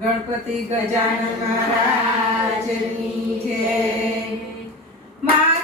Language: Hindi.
ગણપતિ ગજાનન મહારાજની જય મા